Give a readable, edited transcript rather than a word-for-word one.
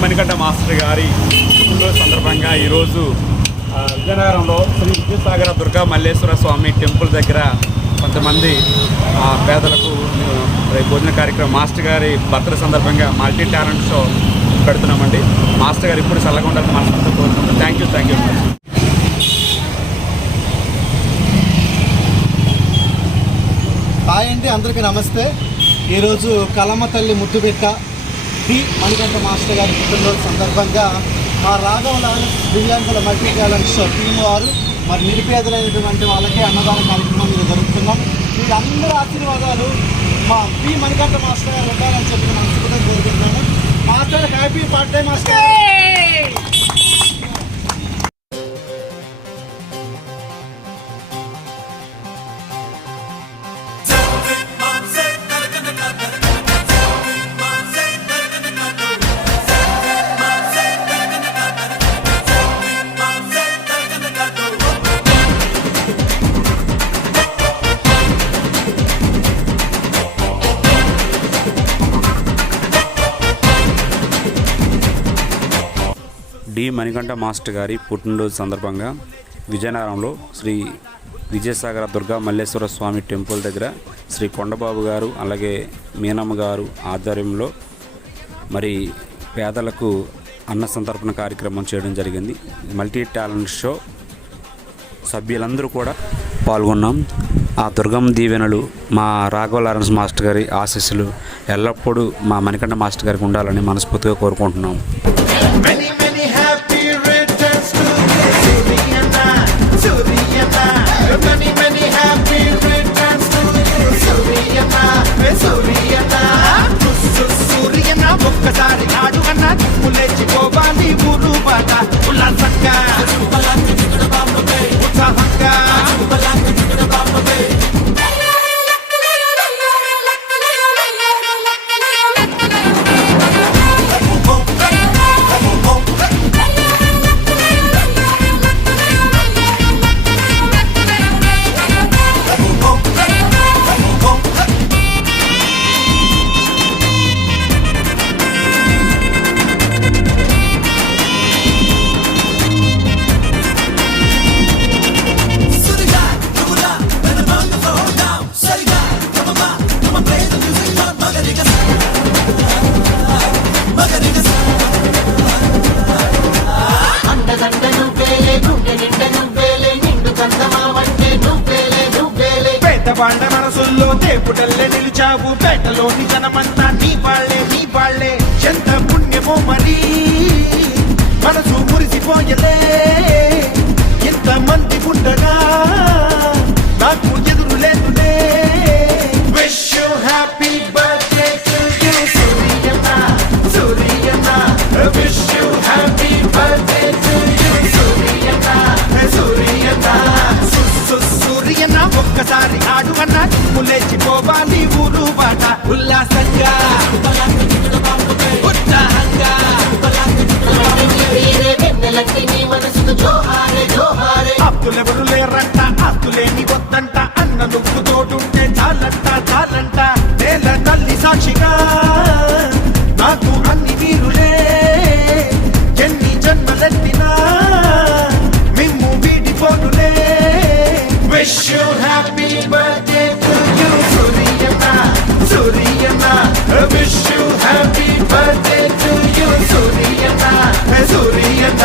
Manikanta master గారి పుట్టినరోజు సందర్భంగా ఈరోజు విజయనగరంలో శ్రీ విద్యాసాగర దుర్గా మల్లేశ్వర స్వామి టెంపుల్ దగ్గర కొంతమంది పేదలకు భోజన కార్యక్రమం మాస్టర్ గారి బర్త్డే సందర్భంగా మల్టీ టాలెంట్ షో పెడుతున్నామండి. మాస్టర్ గారు ఇప్పుడు చల్లగా ఉండాలని మనస్ఫూర్తిగా కోరుకుంటున్నాం. Thank you. హాయ్ అండి, అందరికీ నమస్తే. ఈరోజు కలమ్మ తల్లి ముద్దుబిడ్డ డి మణికంఠ మాస్టర్ గారి పుట్టినరోజు సందర్భంగా మా రాఘవ దివ్యాంగుల మల్టీ టాలెంట్ షో టీం వారు మరి నిరుపేదలైనటువంటి వాళ్ళకి అన్నదాన కార్యక్రమం మీద జరుగుతున్నాం. వీళ్ళందరూ ఆశీర్వాదాలు మా డి మణికంఠ మాస్టర్ గారు ఉండాలని చెప్పి మనస్ఫూర్తిగా కోరుకుంటున్నాను. Master happy birthday master. D Manikanta master గారి పుట్టినరోజు సందర్భంగా విజయనగరంలో శ్రీ విజయసాగర దుర్గా మల్లేశ్వర స్వామి టెంపుల్ దగ్గర శ్రీ కొండబాబు గారు అలాగే మీనమ్మ గారు ఆధ్వర్యంలో మరి పేదలకు అన్న సంతర్పణ కార్యక్రమం చేయడం జరిగింది. మల్టీ టాలెంట్ షో సభ్యులందరూ కూడా పాల్గొన్నాం. ఆ దుర్గమ్మ దీవెనలు మా రాఘవ లారెన్స్ మాస్టర్ గారి ఆశీస్సులు ఎల్లప్పుడూ మా మణికంఠ మాస్టర్ గారికి ఉండాలని మనస్ఫూర్తిగా కోరుకుంటున్నాం. ఒక్కసారి ఆడు అన్నా లేచిపోవాలి ఊరు బాట ఉల్లాసంగా ఉత్సాహంగా వాళ్ళ మనసుల్లో దేవుడల్లే నిలిచావు. పేటలోని జనమంతా నీ వాళ్ళే ఎంత పుణ్యమో మరి మనసు మురిసిపోయలే. ఎంత మంది ఉండగా నాకు ఎదురు లేదులే. Wish you happy birthday to you Suryanna Suryanna. Wish you happy birthday to you Suryanna Suryanna. Suryanna ఒక్కసారి ఆడు అన్నా లేచిపోవాలి ఊరు బాట ఉల్లాసంగా ఉత్సాహంగా. అత్తులెవరు లేరంట అత్తులేని వద్దంట అన్న నువ్వు తోడుంటే చాలంట నేల తల్లి సాక్షిగా నాకు అన్ని వీరులే. ఎన్ని జన్మలెత్తినా మిమ్ము వీడిపోనులే. Wish you happy birthday to you Suryanna Suryanna. Wish you happy birthday to you Suryanna సూర్యన్న.